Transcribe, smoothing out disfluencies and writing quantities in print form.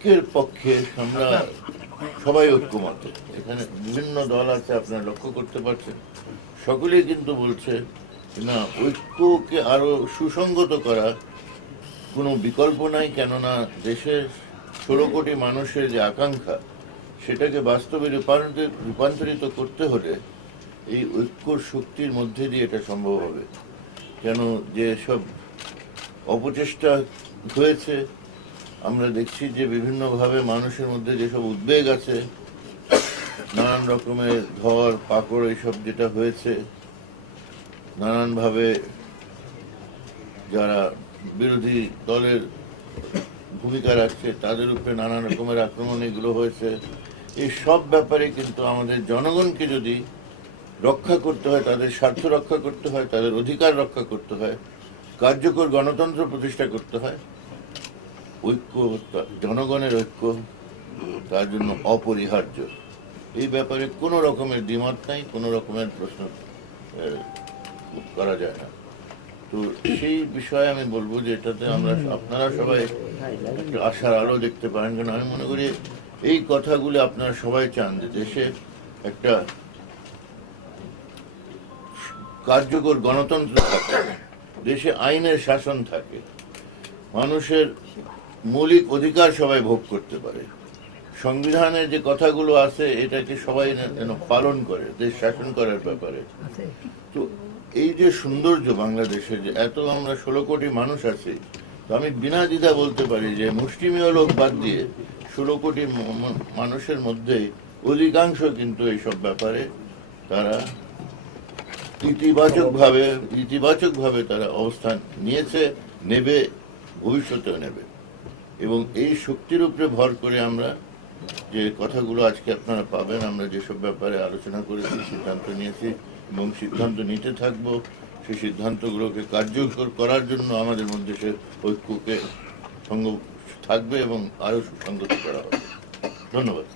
ঐক্যের পক্ষে আমরা সবাই ঐক্যমত। এখানে বিভিন্ন দল আছে, আপনারা লক্ষ্য করতে পারছেন, সকলেই কিন্তু বলছে না, ঐক্যকে আরো সুসংগত করা কোনো বিকল্প নাই। কেননা দেশের 16 কোটি মানুষের যে আকাঙ্ক্ষা, সেটাকে বাস্তবে রূপান্তরিত করতে হলে এই ঐক্যর শক্তির মধ্যে দিয়ে এটা সম্ভব হবে। কেন যে সব অপচেষ্টা হয়েছে, আমরা দেখছি যে বিভিন্নভাবে মানুষের মধ্যে যেসব উদ্বেগ আছে, নানান রকমের ধর পাকড় এইসব যেটা হয়েছে, নানানভাবে যারা বিরোধী দলের ভূমিকা রাখছে তাদের উপরে নানান রকমের আক্রমণ এগুলো হয়েছে। এই সব ব্যাপারে কিন্তু আমাদের জনগণকে যদি রক্ষা করতে হয়, তাদের স্বার্থ রক্ষা করতে হয়, তাদের অধিকার রক্ষা করতে হয়, কার্যকর গণতন্ত্র প্রতিষ্ঠা করতে হয়, ঐক্য, জনগণের ঐক্য তার জন্য অপরিহার্য। এই ব্যাপারে কোনো রকমের দ্বিমত নাই, কোনো রকমের প্রশ্ন করা যায় না। তো সেই বিষয়ে আমি বলবো যে এটাতে আমরা আপনারা সবাই একটা আশার আলো দেখতে পারেন। কেন আমি মনে করি এই কথাগুলো আপনারা সবাই চান যে দেশে একটা কার্যকর গণতন্ত্র থাকে, দেশে আইনের শাসন থাকে, মানুষের মৌলিক অধিকার সবাই ভোগ করতে পারে, সংবিধানের যে কথাগুলো আছে এটাকে সবাই যেন পালন করে দেশ শাসন করার ব্যাপারে। তো এই যে সৌন্দর্য বাংলাদেশের, যে এত আমরা 16 কোটি মানুষ আছি, তো আমি বিনা দ্বিধা বলতে পারি যে মুষ্টিমেয় লোক বাদ দিয়ে 16 কোটি মানুষের মধ্যে অধিকাংশ কিন্তু এইসব ব্যাপারে তারা ইতিবাচকভাবে তারা অবস্থান নিয়েছে, নেবে, ভবিষ্যতেও নেবে। এবং এই শক্তির উপরে ভর করে আমরা যে কথাগুলো আজকে আপনারা পাবেন, আমরা যেসব ব্যাপারে আলোচনা করেছি, সিদ্ধান্ত নিয়েছি এবং সিদ্ধান্ত নিতে থাকবো, সেই সিদ্ধান্তগুলোকে কার্যকর করার জন্য আমাদের মধ্যে সে ঐক্যকে সঙ্গ থাকবে এবং আরো সুসংগত করা হবে। ধন্যবাদ।